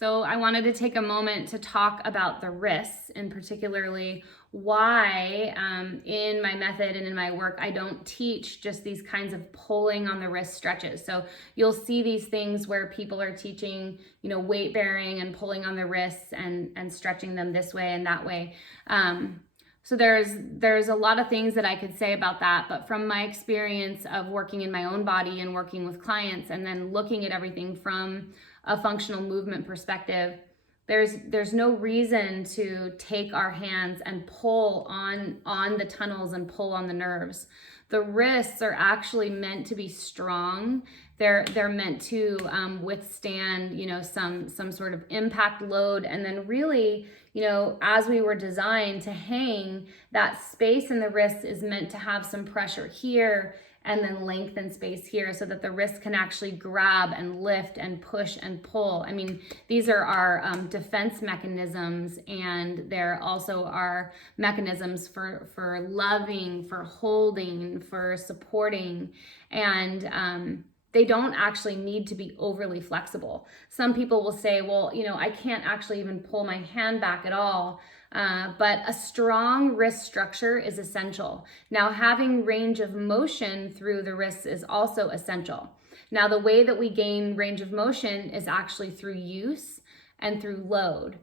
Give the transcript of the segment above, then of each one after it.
So I wanted to take a moment to talk about the wrists, and particularly why in my method and in my work, I don't teach just these kinds of pulling on the wrist stretches. So you'll see these things where people are teaching, weight bearing and pulling on the wrists and stretching them this way and that way. So there's a lot of things that I could say about that, but from my experience of working in my own body and working with clients and then looking at everything from a functional movement perspective, there's no reason to take our hands and pull on the tunnels and pull on the nerves. The wrists are actually meant to be strong. They're meant to withstand, some sort of impact load, and then really, as we were designed to hang, that space in the wrist is meant to have some pressure here and then lengthen space here so that the wrist can actually grab and lift and push and pull. I mean, these are our defense mechanisms, and they're also our mechanisms for loving, for holding, for supporting, and they don't actually need to be overly flexible. Some people will say, well, I can't actually even pull my hand back at all. But a strong wrist structure is essential. Now, having range of motion through the wrists is also essential. Now, the way that we gain range of motion is actually through use and through load.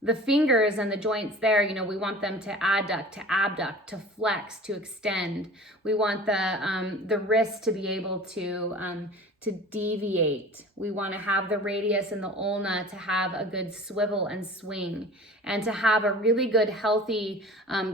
The fingers and the joints there, we want them to adduct, to abduct, to flex, to extend. We want the wrist to be able to deviate. We want to have the radius and the ulna to have a good swivel and swing, and to have a really good healthy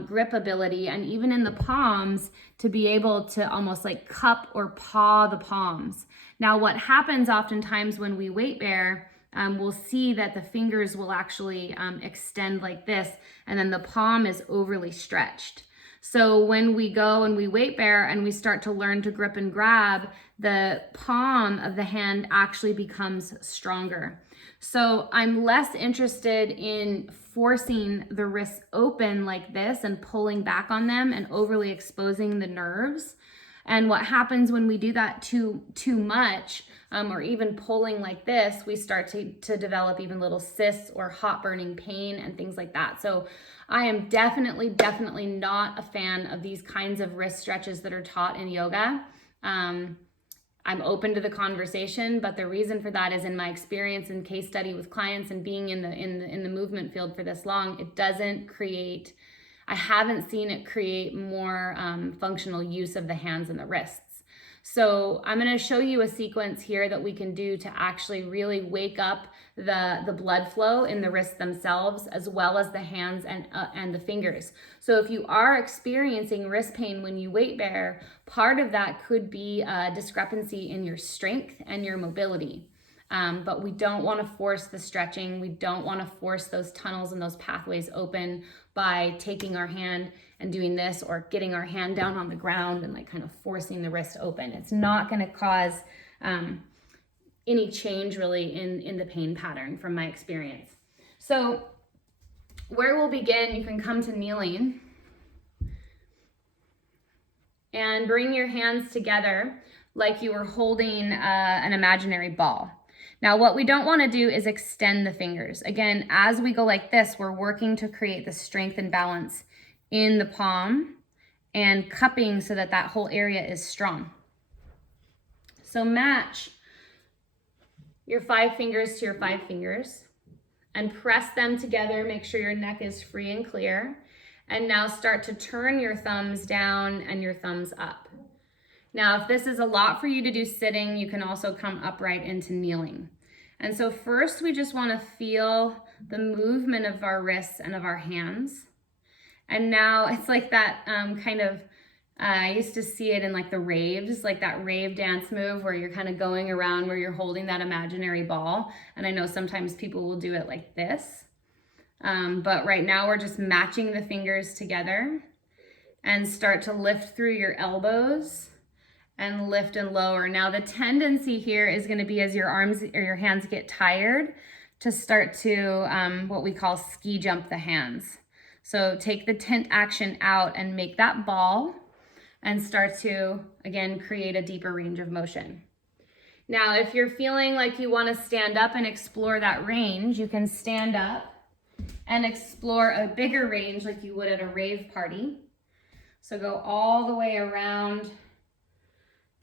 grip ability, and even in the palms to be able to almost like cup or paw the palms. Now, what happens oftentimes when we weight bear, we'll see that the fingers will actually extend like this, and then the palm is overly stretched. So when we go and we weight bear and we start to learn to grip and grab, the palm of the hand actually becomes stronger. So I'm less interested in forcing the wrists open like this and pulling back on them and overly exposing the nerves. And what happens when we do that too much, or even pulling like this, we start to develop even little cysts or hot burning pain and things like that. So I am definitely not a fan of these kinds of wrist stretches that are taught in yoga. I'm open to the conversation, but the reason for that is, in my experience and case study with clients and being in the movement field for this long, I haven't seen it create more functional use of the hands and the wrists. So I'm going to show you a sequence here that we can do to actually really wake up the blood flow in the wrists themselves, as well as the hands and the fingers. So if you are experiencing wrist pain when you weight bear, part of that could be a discrepancy in your strength and your mobility. But we don't want to force the stretching. We don't want to force those tunnels and those pathways open by taking our hand and doing this, or getting our hand down on the ground and like kind of forcing the wrist open. It's not going to cause any change really in the pain pattern from my experience. So where we'll begin, you can come to kneeling and bring your hands together like you were holding an imaginary ball. Now, what we don't want to do is extend the fingers. Again, as we go like this, we're working to create the strength and balance in the palm and cupping so that that whole area is strong. So match your 5 fingers to your 5 fingers and press them together. Make sure your neck is free and clear. And now start to turn your thumbs down and your thumbs up. Now, if this is a lot for you to do sitting, you can also come upright into kneeling. And so first, we just want to feel the movement of our wrists and of our hands. And now it's like that I used to see it in like the raves, like that rave dance move where you're kind of going around where you're holding that imaginary ball. And I know sometimes people will do it like this. But right now we're just matching the fingers together, and start to lift through your elbows and lift and lower. Now the tendency here is going to be, as your arms or your hands get tired, to start to what we call ski jump the hands. So take the tent action out and make that ball and start to, again, create a deeper range of motion. Now, if you're feeling like you want to stand up and explore that range, you can stand up and explore a bigger range like you would at a rave party. So go all the way around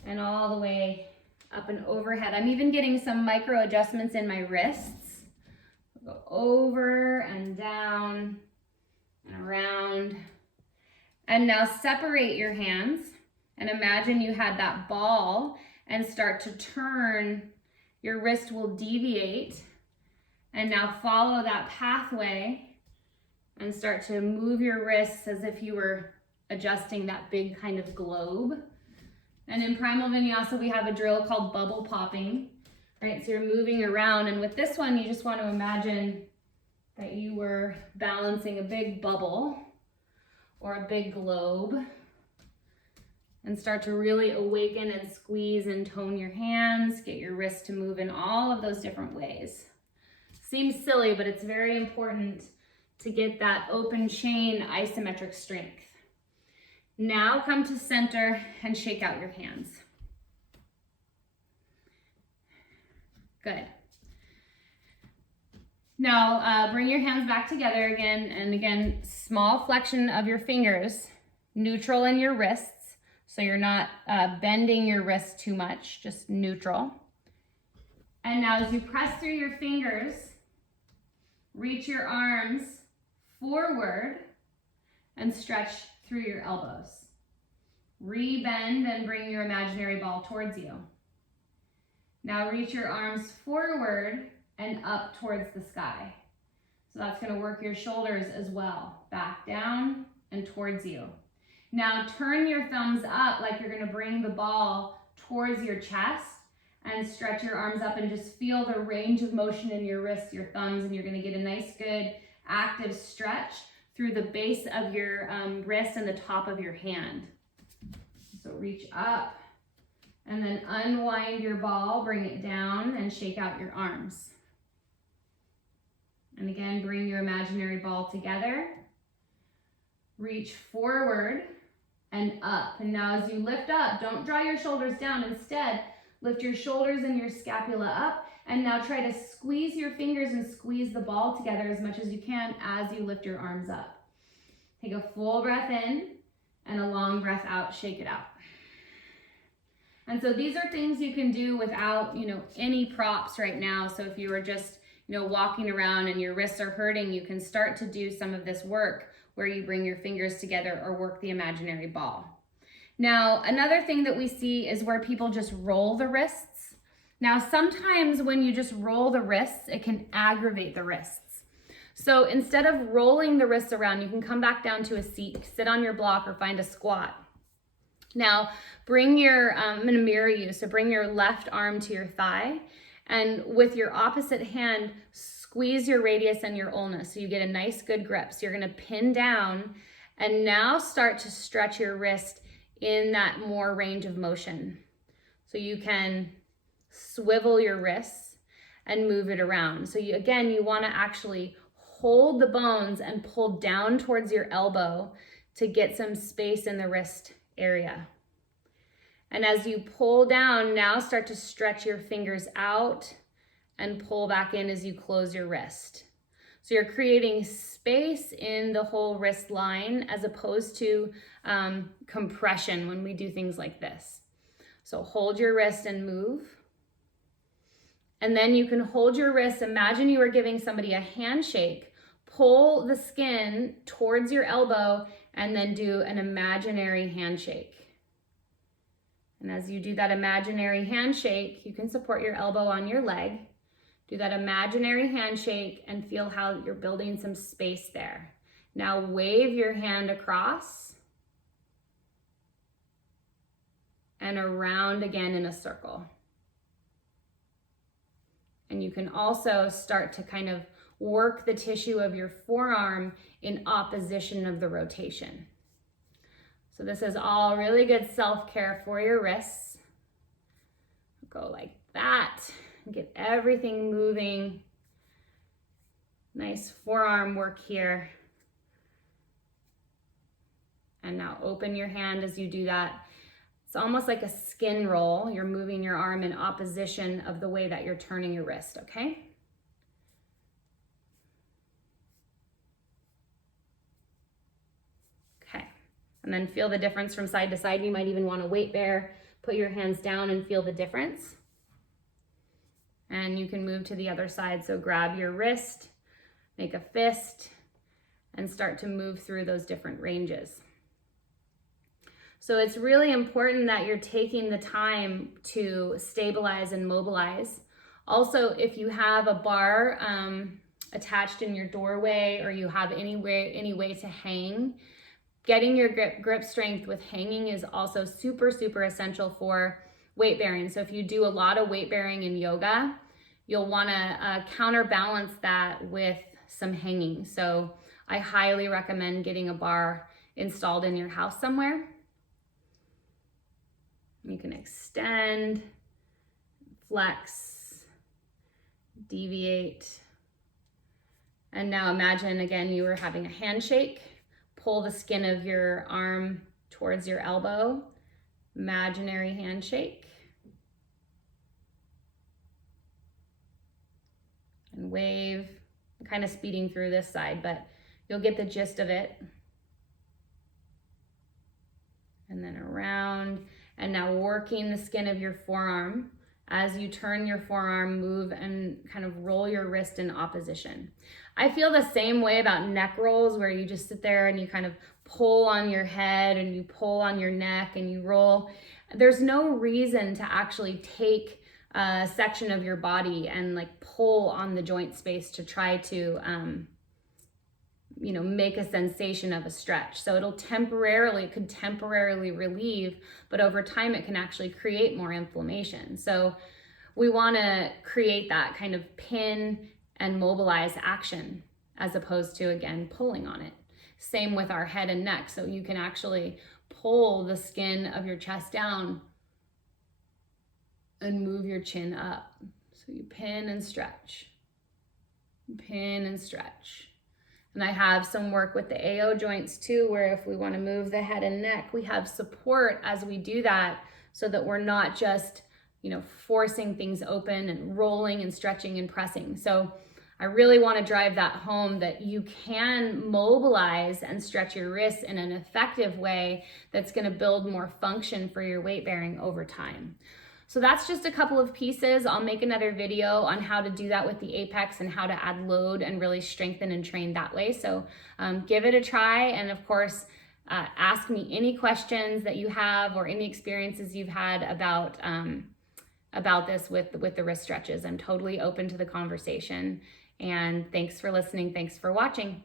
and all the way up and overhead. I'm even getting some micro adjustments in my wrists. Go over and down and around. And now separate your hands and imagine you had that ball and start to turn. Your wrist will deviate, and now follow that pathway and start to move your wrists as if you were adjusting that big kind of globe. And in primal vinyasa, we have a drill called bubble popping, right? So you're moving around, and with this one, you just want to imagine that you were balancing a big bubble or a big globe, and start to really awaken and squeeze and tone your hands, get your wrists to move in all of those different ways. Seems silly, but it's very important to get that open chain isometric strength. Now come to center and shake out your hands. Good. Now bring your hands back together again, and again, small flexion of your fingers, neutral in your wrists. So you're not bending your wrist too much, just neutral. And now as you press through your fingers, reach your arms forward and stretch through your elbows. Rebend and bring your imaginary ball towards you. Now reach your arms forward and up towards the sky. So that's going to work your shoulders as well. Back down and towards you. Now turn your thumbs up like you're going to bring the ball towards your chest, and stretch your arms up and just feel the range of motion in your wrists, your thumbs, and you're going to get a nice, good, active stretch through the base of your wrist and the top of your hand. So reach up and then unwind your ball, bring it down and shake out your arms. And again, bring your imaginary ball together. Reach forward and up. And now as you lift up, don't draw your shoulders down. Instead, lift your shoulders and your scapula up. And now try to squeeze your fingers and squeeze the ball together as much as you can as you lift your arms up. Take a full breath in and a long breath out, shake it out. And so these are things you can do without, any props right now. So if you were just, walking around and your wrists are hurting, you can start to do some of this work where you bring your fingers together or work the imaginary ball. Now, another thing that we see is where people just roll the wrists. Now, sometimes when you just roll the wrists, it can aggravate the wrists. So instead of rolling the wrists around, you can come back down to a seat, sit on your block, or find a squat. Now, bring your, I'm gonna mirror you, so bring your left arm to your thigh, and with your opposite hand, squeeze your radius and your ulna so you get a nice good grip. So you're gonna pin down and now start to stretch your wrist in that more range of motion. So you can swivel your wrists and move it around. So you wanna actually hold the bones and pull down towards your elbow to get some space in the wrist area. And as you pull down, now start to stretch your fingers out and pull back in as you close your wrist. So you're creating space in the whole wrist line as opposed to compression when we do things like this. So hold your wrist and move. And then you can hold your wrist. Imagine you are giving somebody a handshake. Pull the skin towards your elbow and then do an imaginary handshake. And as you do that imaginary handshake, you can support your elbow on your leg. Do that imaginary handshake and feel how you're building some space there. Now wave your hand across and around again in a circle. And you can also start to kind of work the tissue of your forearm in opposition of the rotation. So this is all really good self-care for your wrists. Go like that and get everything moving. Nice forearm work here. And now open your hand as you do that. It's almost like a skin roll. You're moving your arm in opposition of the way that you're turning your wrist, okay? Okay, and then feel the difference from side to side. You might even want to weight bear, put your hands down and feel the difference. And you can move to the other side. So grab your wrist, make a fist, and start to move through those different ranges. So it's really important that you're taking the time to stabilize and mobilize. Also, if you have a bar attached in your doorway, or you have any way to hang, getting your grip strength with hanging is also super, super essential for weight bearing. So if you do a lot of weight bearing in yoga, you'll want to counterbalance that with some hanging. So I highly recommend getting a bar installed in your house somewhere. You can extend, flex, deviate. And now imagine again you were having a handshake. Pull the skin of your arm towards your elbow. Imaginary handshake. And wave. I'm kind of speeding through this side, but you'll get the gist of it. And then around. And now working the skin of your forearm. As you turn your forearm, move and kind of roll your wrist in opposition. I feel the same way about neck rolls, where you just sit there and you kind of pull on your head and you pull on your neck and you roll. There's no reason to actually take a section of your body and like pull on the joint space to try to make a sensation of a stretch. So it could temporarily relieve, but over time it can actually create more inflammation. So we want to create that kind of pin and mobilize action, as opposed to, again, pulling on it. Same with our head and neck. So you can actually pull the skin of your chest down and move your chin up. So you pin and stretch, pin and stretch. And I have some work with the AO joints too, where if we want to move the head and neck, we have support as we do that, so that we're not just, forcing things open and rolling and stretching and pressing. So I really want to drive that home, that you can mobilize and stretch your wrists in an effective way that's going to build more function for your weight bearing over time. So that's just a couple of pieces. I'll make another video on how to do that with the Apex and how to add load and really strengthen and train that way. So give it a try. And of course, ask me any questions that you have or any experiences you've had about this with the wrist stretches. I'm totally open to the conversation. And thanks for listening. Thanks for watching.